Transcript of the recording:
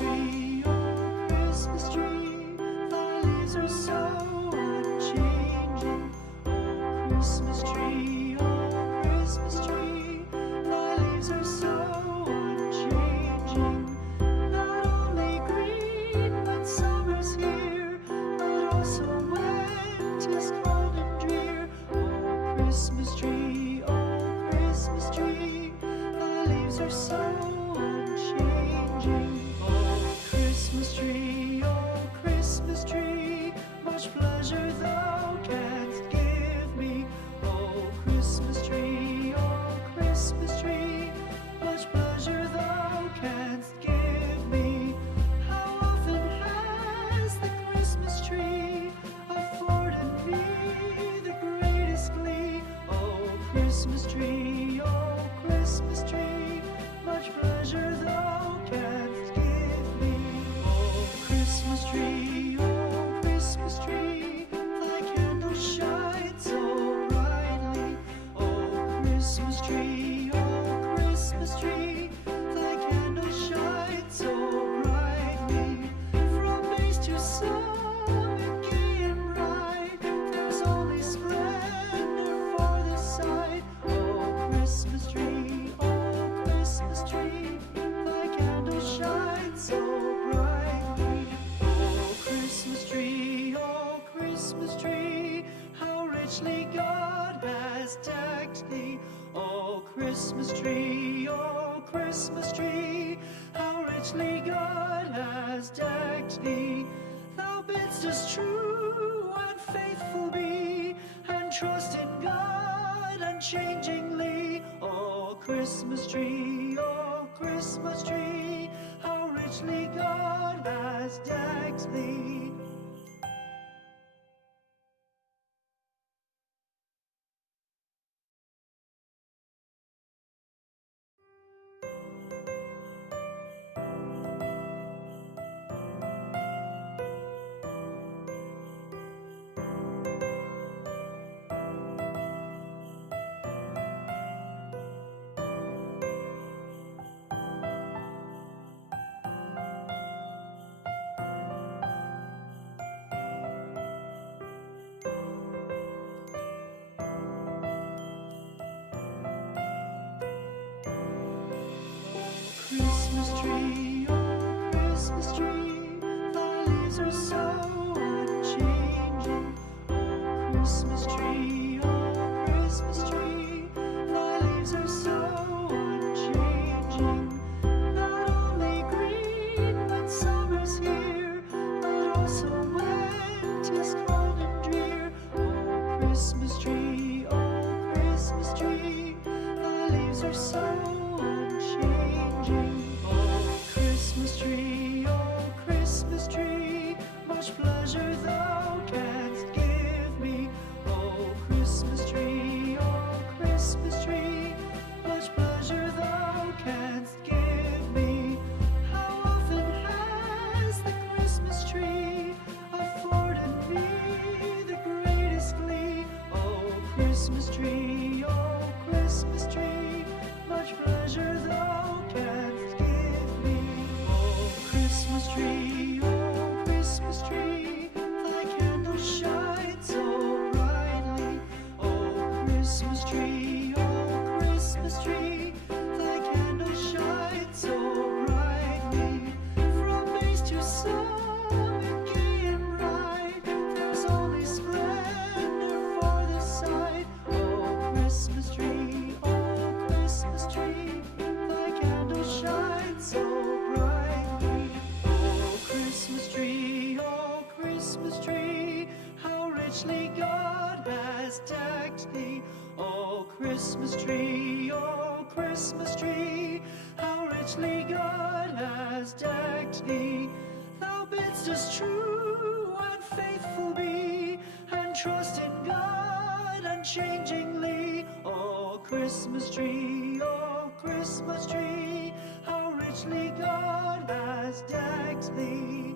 tree, oh Christmas tree, thy leaves are so unchanging. Oh Christmas tree, oh Christmas tree, thy leaves are so unchanging. Not only green when summer's here, but also when 'tis cold and drear. Oh Christmas tree, thy leaves are so unchanging. Oh Christmas tree, much pleasure thou canst give me. Oh Christmas tree, much pleasure thou canst give me. How often has the Christmas tree afforded me the greatest glee? Oh Christmas tree, much pleasure thou canst give me. Oh Christmas tree, thy candle shines so brightly. Oh Christmas tree, thy candle shines so brightly. From base to summit, gay and bright, there's only splendor for the sight. Oh Christmas tree, thy candle shines so brightly. Oh Christmas tree, how richly God has decked thee. Oh Christmas tree, how richly God has decked thee. Thou bidst us true and faithful be, and trust in God unchangingly. Oh Christmas tree, how richly God has decked thee. Christmas tree, oh Christmas tree, thy leaves are so unchanging. Oh Christmas tree, thy leaves are so unchanging. Not only green when summer's here, but also when 'tis cold and drear. Oh Christmas tree, thy leaves are so unchanging. Oh Christmas tree, much pleasure thou canst give me. Oh Christmas tree, much pleasure thou canst give me. How often has the Christmas tree afforded me the greatest glee? Oh Christmas tree, much pleasure thou canst give me. Oh Christmas tree, thy candle shines so brightly. Oh Christmas tree, thy candle shines so brightly. From base to summit, gay and bright, there's only splendor for the sight. Oh Christmas tree, thy candle shines so brightly. Oh Christmas tree, how richly God has decked thee. Oh Christmas tree, how richly God has decked thee. Thou bidst us true and faithful be, and trust in God unchangingly. Oh Christmas tree, how richly God has decked thee.